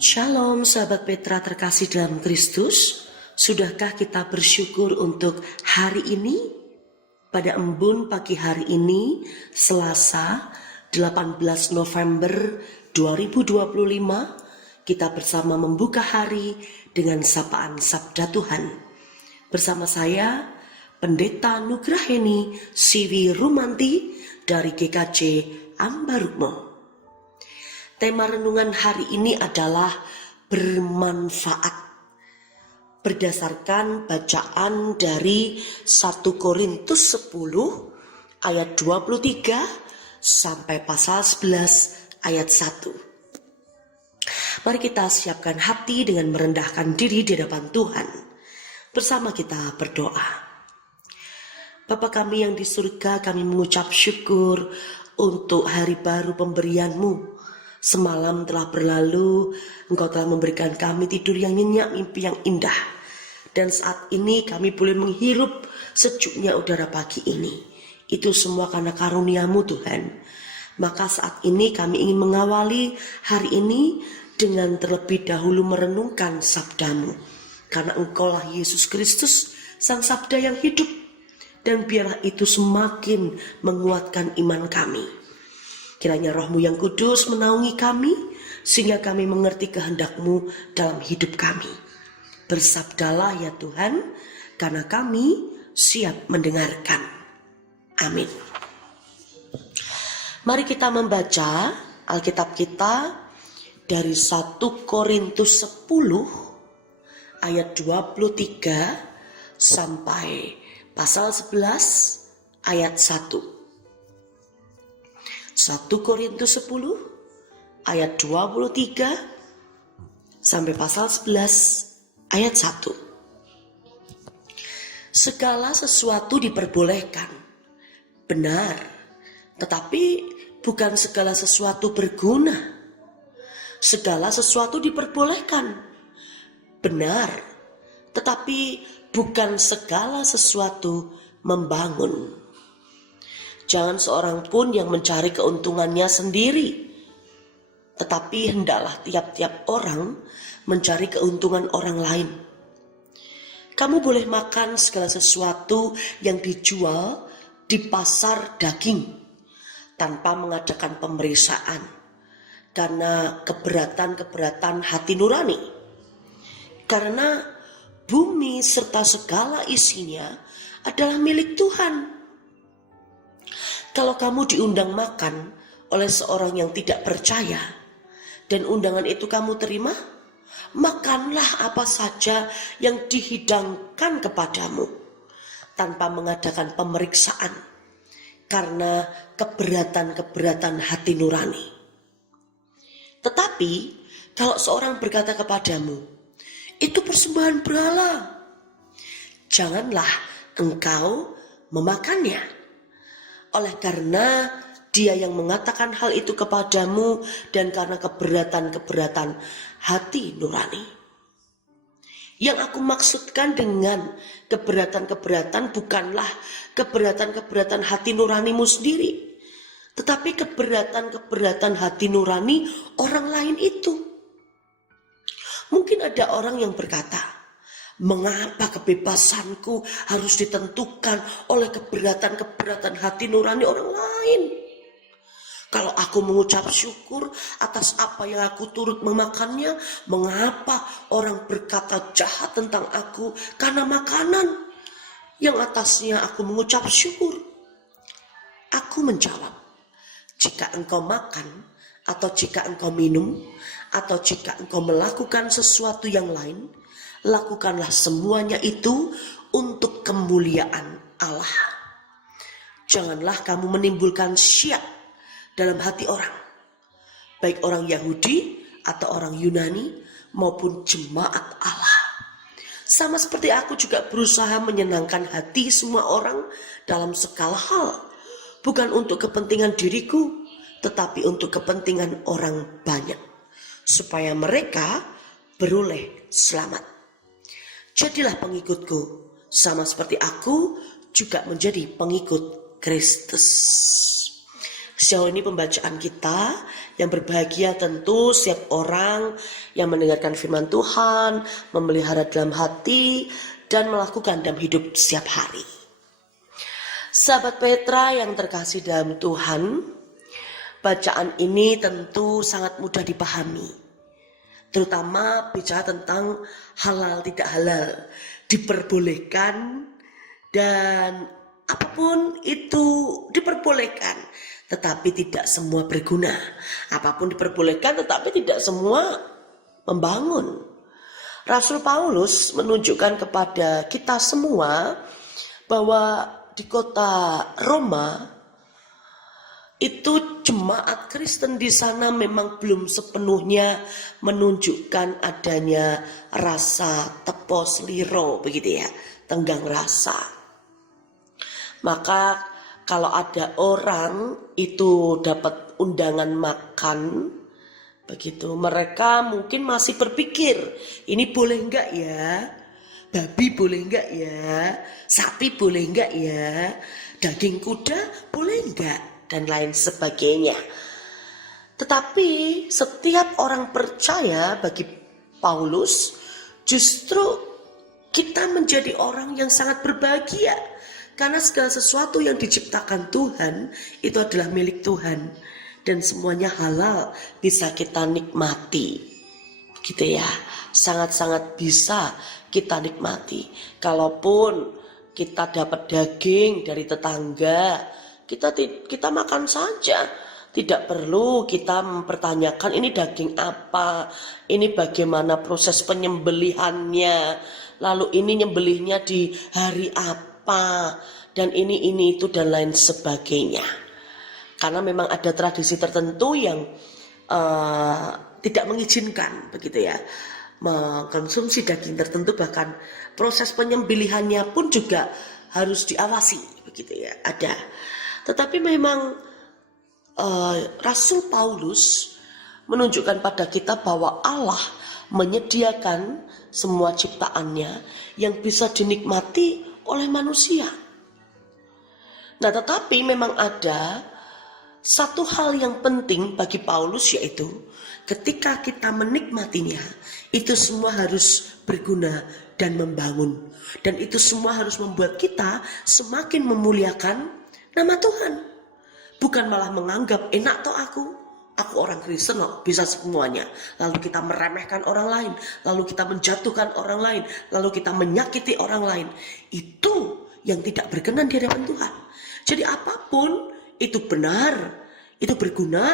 Shalom sahabat Petra terkasih dalam Kristus. Sudahkah kita bersyukur untuk hari ini? Pada embun pagi hari ini, Selasa 18 November 2025, kita bersama membuka hari dengan sapaan Sabda Tuhan. Bersama saya, Pendeta Nugraheni Siwi Rumanti dari GKJ Ambarukmo. Tema renungan hari ini adalah bermanfaat. Berdasarkan bacaan dari 1 Korintus 10 ayat 23 sampai pasal 11 ayat 1. Mari kita siapkan hati dengan merendahkan diri di hadapan Tuhan. Bersama kita berdoa. Bapa kami yang di surga, kami mengucap syukur untuk hari baru pemberian-Mu. Semalam telah berlalu, Engkau telah memberikan kami tidur yang nyenyak, mimpi yang indah. Dan saat ini kami boleh menghirup sejuknya udara pagi ini. Itu semua karena karunia-Mu Tuhan. Maka saat ini kami ingin mengawali hari ini dengan terlebih dahulu merenungkan sabda-Mu. Karena Engkaulah Yesus Kristus, Sang Sabda yang hidup. Dan biarlah itu semakin menguatkan iman kami. Kiranya Roh-Mu yang kudus menaungi kami, sehingga kami mengerti kehendak-Mu dalam hidup kami. Bersabdalah ya Tuhan, karena kami siap mendengarkan. Amin. Mari kita membaca Alkitab kita dari 1 Korintus 10 ayat 23 sampai pasal 11 ayat 1. 1 Korintus 10 ayat 23 sampai pasal 11 ayat 1. Segala sesuatu diperbolehkan, benar, tetapi bukan segala sesuatu berguna. Segala sesuatu diperbolehkan, benar, tetapi bukan segala sesuatu membangun. Jangan seorang pun yang mencari keuntungannya sendiri, tetapi hendaklah tiap-tiap orang mencari keuntungan orang lain. Kamu boleh makan segala sesuatu yang dijual di pasar daging tanpa mengadakan pemeriksaan karena keberatan-keberatan hati nurani. Karena bumi serta segala isinya adalah milik Tuhan. Kalau kamu diundang makan oleh seorang yang tidak percaya dan undangan itu kamu terima, makanlah apa saja yang dihidangkan kepadamu tanpa mengadakan pemeriksaan karena keberatan-keberatan hati nurani. Tetapi kalau seorang berkata kepadamu, itu persembahan berhala, janganlah engkau memakannya. Oleh karena dia yang mengatakan hal itu kepadamu dan karena keberatan-keberatan hati nurani. Yang aku maksudkan dengan keberatan-keberatan bukanlah keberatan-keberatan hati nuranimu sendiri, tetapi keberatan-keberatan hati nurani orang lain itu. Mungkin ada orang yang berkata, mengapa kebebasanku harus ditentukan oleh keberatan-keberatan hati nurani orang lain? Kalau aku mengucap syukur atas apa yang aku turut memakannya, mengapa orang berkata jahat tentang aku karena makanan yang atasnya aku mengucap syukur? Aku menjawab, jika engkau makan atau jika engkau minum atau jika engkau melakukan sesuatu yang lain, lakukanlah semuanya itu untuk kemuliaan Allah. Janganlah kamu menimbulkan syiak dalam hati orang, baik orang Yahudi atau orang Yunani maupun jemaat Allah. Sama seperti aku juga berusaha menyenangkan hati semua orang dalam segala hal, bukan untuk kepentingan diriku, tetapi untuk kepentingan orang banyak, supaya mereka beroleh selamat. Jadilah pengikutku, sama seperti aku juga menjadi pengikut Kristus. Sejauh ini pembacaan kita, yang berbahagia tentu setiap orang yang mendengarkan firman Tuhan, memelihara dalam hati, dan melakukan dalam hidup setiap hari. Sahabat Petra yang terkasih dalam Tuhan, bacaan ini tentu sangat mudah dipahami. Terutama bicara tentang halal tidak halal, diperbolehkan dan apapun itu diperbolehkan. Tetapi tidak semua berguna. Apapun diperbolehkan tetapi tidak semua membangun. Rasul Paulus menunjukkan kepada kita semua bahwa di kota Roma itu jemaat Kristen di sana memang belum sepenuhnya menunjukkan adanya rasa tepos liro, begitu ya, tenggang rasa. Maka kalau ada orang itu dapat undangan makan, begitu, mereka mungkin masih berpikir, ini boleh enggak ya? Babi boleh enggak ya? Sapi boleh enggak ya? Daging kuda boleh enggak? Dan lain sebagainya. Tetapi setiap orang percaya bagi Paulus, justru kita menjadi orang yang sangat berbahagia. Karena segala sesuatu yang diciptakan Tuhan itu adalah milik Tuhan. Dan semuanya halal bisa kita nikmati. Gitu ya, sangat-sangat bisa kita nikmati. Kalaupun kita dapat daging dari tetangga, kita makan saja. Tidak perlu kita mempertanyakan ini daging apa, ini bagaimana proses penyembelihannya, lalu ini nyembelihnya di hari apa, dan ini itu dan lain sebagainya. Karena memang ada tradisi tertentu yang tidak mengizinkan, begitu ya, mengkonsumsi daging tertentu, bahkan proses penyembelihannya pun juga harus diawasi, begitu ya, ada. Tetapi memang Rasul Paulus menunjukkan pada kita bahwa Allah menyediakan semua ciptaannya yang bisa dinikmati oleh manusia. Nah, tetapi memang ada satu hal yang penting bagi Paulus, yaitu ketika kita menikmatinya, itu semua harus berguna dan membangun. Dan itu semua harus membuat kita semakin memuliakan nama Tuhan. Bukan malah menganggap enak toh aku orang Kristen loh, bisa semuanya. Lalu kita meremehkan orang lain, lalu kita menjatuhkan orang lain, lalu kita menyakiti orang lain. Itu yang tidak berkenan di hadapan Tuhan. Jadi apapun itu benar, itu berguna,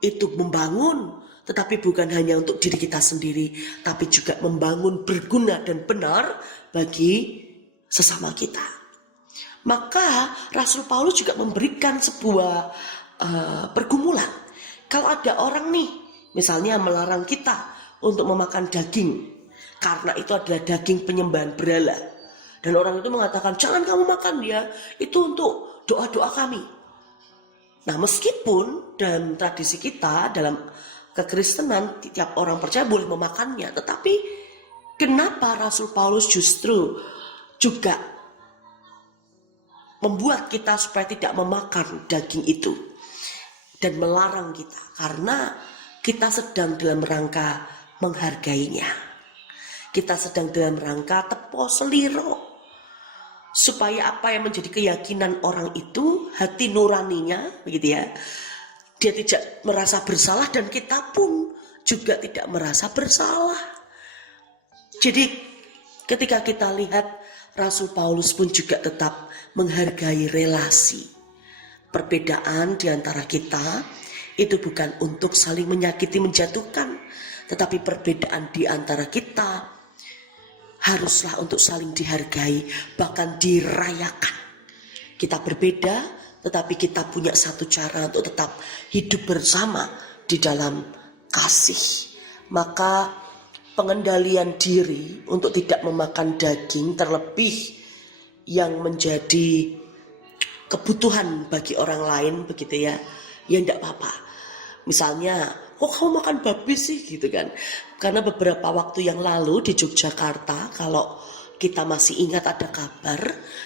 itu membangun, tetapi bukan hanya untuk diri kita sendiri, tapi juga membangun, berguna dan benar bagi sesama kita. Maka Rasul Paulus juga memberikan sebuah pergumulan. Kalau ada orang nih, misalnya melarang kita untuk memakan daging, karena itu adalah daging penyembahan berhala, dan orang itu mengatakan jangan kamu makan ya, itu untuk doa-doa kami. Nah, meskipun dalam tradisi kita, dalam kekristenan, tiap orang percaya boleh memakannya, tetapi kenapa Rasul Paulus justru juga membuat kita supaya tidak memakan daging itu dan melarang kita? Karena kita sedang dalam rangka menghargainya. Kita sedang dalam rangka tepos seliro, supaya apa yang menjadi keyakinan orang itu, hati nuraninya, begitu ya, dia tidak merasa bersalah dan kita pun juga tidak merasa bersalah. Jadi ketika kita lihat, Rasul Paulus pun juga tetap menghargai relasi. Perbedaan di antara kita itu bukan untuk saling menyakiti, menjatuhkan, tetapi perbedaan di antara kita haruslah untuk saling dihargai, bahkan dirayakan. Kita berbeda, tetapi kita punya satu cara untuk tetap hidup bersama di dalam kasih. Maka pengendalian diri untuk tidak memakan daging, terlebih yang menjadi kebutuhan bagi orang lain, begitu ya, ya enggak apa-apa. Misalnya, kok kamu makan babi sih, gitu kan. Karena beberapa waktu yang lalu di Yogyakarta, kalau kita masih ingat ada kabar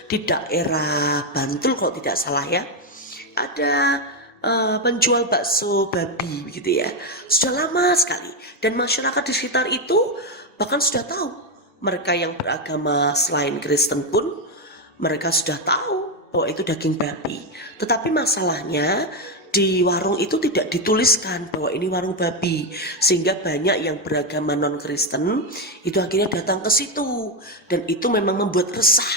di daerah Bantul kalau tidak salah ya, ada penjual bakso babi gitu ya. Sudah lama sekali dan masyarakat di sekitar itu bahkan sudah tahu. Mereka yang beragama selain Kristen pun mereka sudah tahu bahwa itu daging babi. Tetapi masalahnya di warung itu tidak dituliskan bahwa ini warung babi, sehingga banyak yang beragama non-Kristen itu akhirnya datang ke situ dan itu memang membuat resah,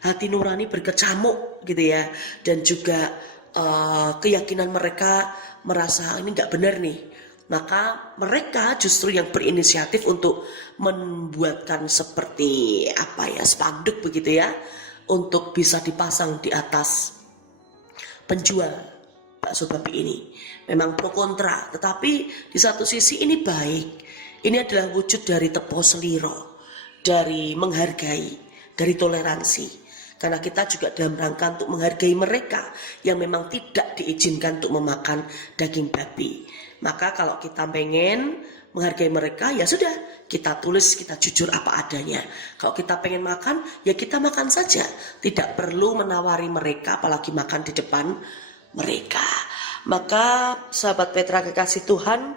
hati nurani berkecamuk gitu ya, dan juga keyakinan mereka merasa ini nggak benar nih. Maka mereka justru yang berinisiatif untuk membuatkan seperti spanduk begitu ya, untuk bisa dipasang di atas penjual bakso babi ini. Memang pro kontra, tetapi di satu sisi ini baik. Ini adalah wujud dari tepo seliro, dari menghargai, dari toleransi. Karena kita juga dalam rangka untuk menghargai mereka yang memang tidak diizinkan untuk memakan daging babi. Maka kalau kita pengen menghargai mereka, ya sudah, kita tulis, kita jujur apa adanya. Kalau kita pengen makan, ya kita makan saja. Tidak perlu menawari mereka, apalagi makan di depan mereka. Maka sahabat Petra kekasih Tuhan,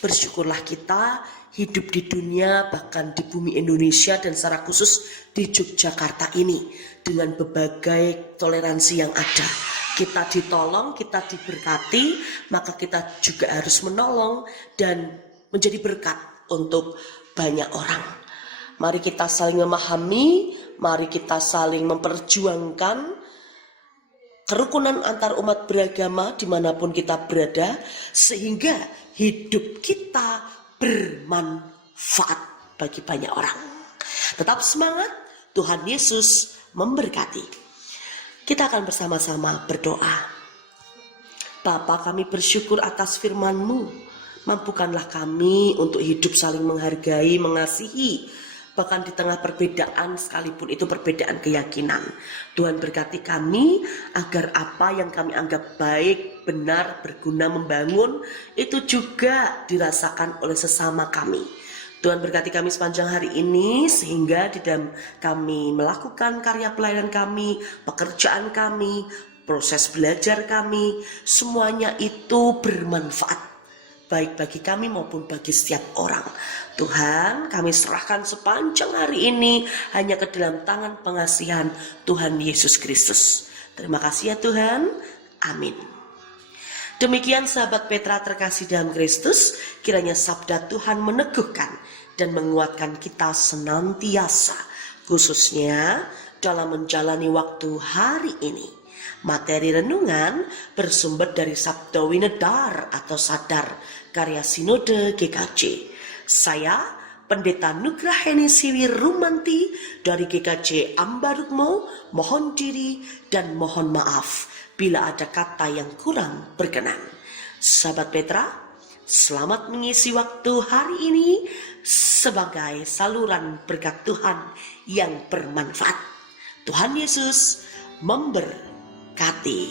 bersyukurlah kita hidup di dunia, bahkan di bumi Indonesia dan secara khusus di Yogyakarta ini dengan berbagai toleransi yang ada. Kita ditolong, kita diberkati, maka kita juga harus menolong dan menjadi berkat untuk banyak orang. Mari kita saling memahami, mari kita saling memperjuangkan kerukunan antar umat beragama dimanapun kita berada, sehingga hidup kita bermanfaat bagi banyak orang. Tetap semangat, Tuhan Yesus memberkati. Kita akan bersama-sama berdoa. Bapa, kami bersyukur atas firman-Mu. Mampukanlah kami untuk hidup saling menghargai, mengasihi, bahkan di tengah perbedaan, sekalipun itu perbedaan keyakinan. Tuhan berkati kami agar apa yang kami anggap baik, benar, berguna, membangun, itu juga dirasakan oleh sesama kami. Tuhan berkati kami sepanjang hari ini, sehingga di dalam kami melakukan karya pelayanan kami, pekerjaan kami, proses belajar kami, semuanya itu bermanfaat, baik bagi kami maupun bagi setiap orang. Tuhan, kami serahkan sepanjang hari ini hanya ke dalam tangan pengasihan Tuhan Yesus Kristus. Terima kasih ya Tuhan. Amin. Demikian sahabat Petra terkasih dalam Kristus, kiranya sabda Tuhan meneguhkan dan menguatkan kita senantiasa, khususnya dalam menjalani waktu hari ini. Materi renungan bersumber dari Sabda Winedar atau Sadar, karya Sinode GKJ. Saya Pendeta Nugraheni Siwi Rumanti dari GKJ Ambarukmo, mohon diri dan mohon maaf bila ada kata yang kurang berkenan. Sahabat Petra, selamat mengisi waktu hari ini sebagai saluran berkat Tuhan yang bermanfaat. Tuhan Yesus memberkati.